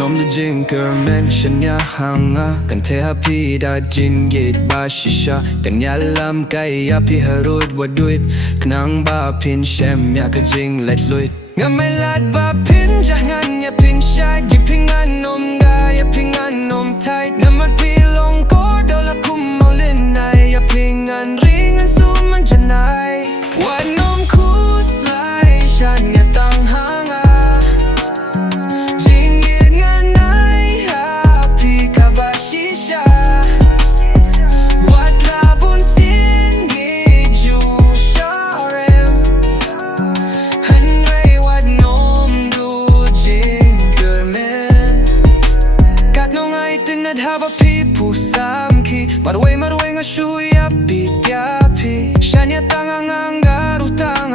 nom the jing, kyrmen, Shaniah tang theh da Jingieid ba shisha dan ialam kaya harud duid Khnang ba phin Shem ya ka jing laitluid Ngam lad ba phin Ngan ya phin shah pingan nom ga ya pingan nom tight namat pilong kordola kumolin ya pingan ringan suman janai wat nom Khuslai Shaniah tang Jingieid Ngan kaba shisha Watla bunsien Hynrei wat nom duid jing kyrmen haba pipu samki marway nga shuya pityapi Shaniah tang garutang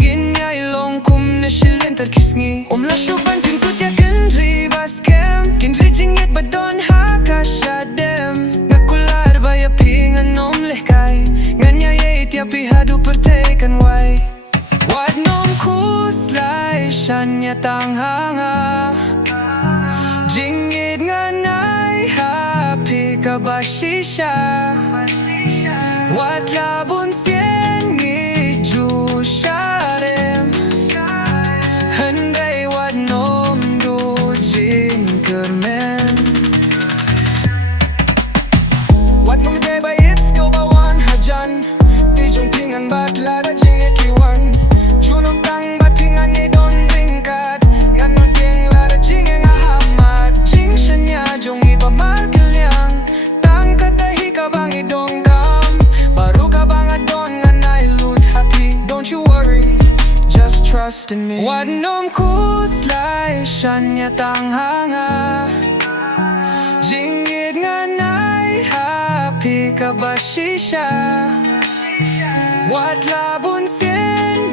ginya ilong kum na shilin terkisngi la shuban pinkut ya kinri baskem kinri Jingieid badon haka shadem ngakular ba ya pingan nom lehkai nganya yait ya pihadu pertekan wai wat nom Khuslai Shaniah tang Jingieid Ngan kaba shisha Watla bunsien sharem Hynrei wat nom duid jing kyrmen wat nom de ba it's go ba wan hajan di jong pingan bat lara Jingieid kiwan junong tang bat pingan ni don ringkat ngan non ting lara jing hamad jing Shaniah jong iba markelyang tang katahi ka bang idong Ngam baru ka bang adon ngan laitluid happy don't you worry just trust in me wat nom Khuslai Shaniah tang Jingieid Ngan kaba shisha Watla bunsien